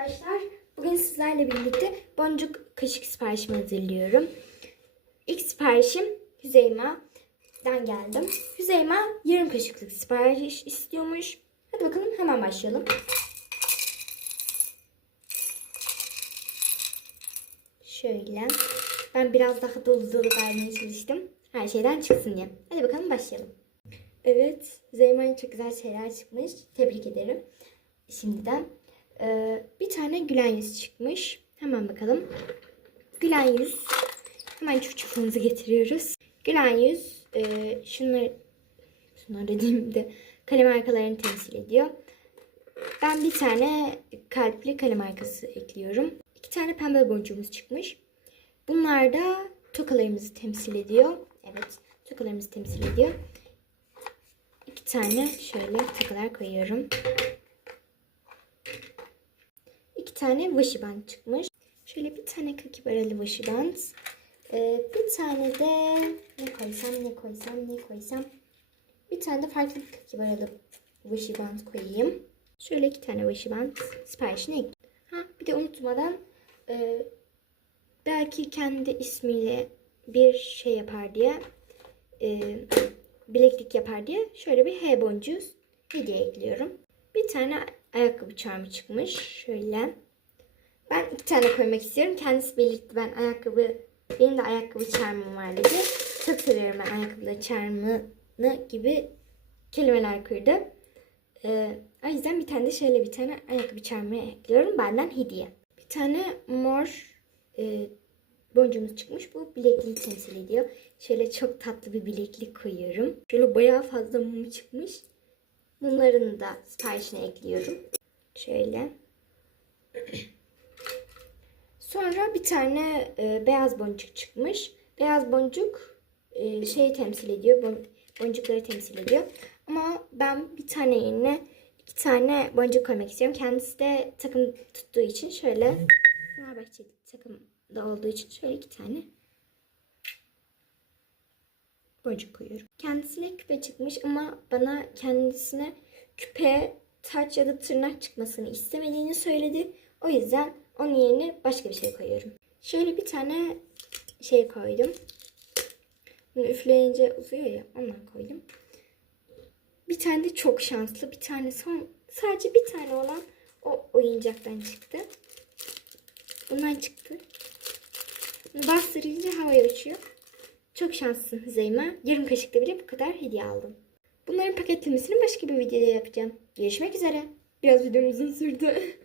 arkadaşlar. Bugün sizlerle birlikte boncuk kaşık siparişimi hazırlıyorum. İlk siparişim Hüzeyma'dan geldim. Hüzeyma yarım kaşıklık sipariş istiyormuş. Hadi bakalım hemen başlayalım. Şöyle. Ben biraz daha dolu dolu vermeye çalıştım. Her şeyden çıksın diye. Hadi bakalım başlayalım. Evet. Zeyma'ya çok güzel şeyler çıkmış. Tebrik ederim. Şimdiden. Ee, bir tane gülen yüz çıkmış. Hemen bakalım. Gülen yüz. Hemen çuçuklarımızı getiriyoruz. Gülen yüz. E, şunları şunlar dediğimde kalem markalarını temsil ediyor. Ben bir tane kalpli kalem markası ekliyorum. İki tane pembe boncuğumuz çıkmış. Bunlar da tokalarımızı temsil ediyor. Evet, tokalarımızı temsil ediyor. İki tane şöyle takılar koyuyorum. Tane washi band çıkmış. Şöyle bir tane kakibaralı washi band. Ee, bir tane de ne koysam ne koysam ne koysam. Bir tane de farklı bir kakibaralı washi band koyayım. Şöyle iki tane washi band siparişine ekledim. Ha bir de unutmadan e, belki kendi ismiyle bir şey yapar diye e, bileklik yapar diye şöyle bir H boncuğu hediye ekliyorum. Bir tane ayakkabı çarmı çıkmış. Şöyle. Ben iki tane koymak istiyorum. Kendisi belirtti ben ayakkabı benim de ayakkabı çarmım var dedi. Çok seviyorum ben ayakkabıda çarmını gibi kelimeler kurdu. Ee, o yüzden bir tane de şöyle bir tane ayakkabı çarmı ekliyorum. Benden hediye. Bir tane mor e, boncuğumuz çıkmış. Bu bilekliği temsil ediyor. Şöyle çok tatlı bir bileklik koyuyorum. Şöyle bayağı fazla mum çıkmış. Mumlarını da siparişine ekliyorum. Şöyle. Sonra bir tane e, beyaz boncuk çıkmış. Beyaz boncuk e, şeyi temsil ediyor. Bon, boncukları temsil ediyor. Ama ben bir tane yerine iki tane boncuk koymak istiyorum. Kendisi de takım tuttuğu için şöyle Fenerbahçe takımda olduğu için şöyle iki tane boncuk koyuyorum. Kendisine küpe çıkmış ama bana kendisine küpe, taç ya da tırnak çıkmasını istemediğini söyledi. O yüzden onun yerine başka bir şey koyuyorum. Şöyle bir tane şey koydum. Bunu üfleyince uzuyor ya ondan koydum. Bir tane de çok şanslı. Bir tane son sadece bir tane olan o oyuncaktan çıktı. Bundan çıktı. Bunu bastırınca havaya uçuyor. Çok şanslısın Zeyma. Yarım kaşıkta bile bu kadar hediye aldım. Bunların paketlemesini başka bir videoda yapacağım. Görüşmek üzere. Biraz videom uzun sürdü.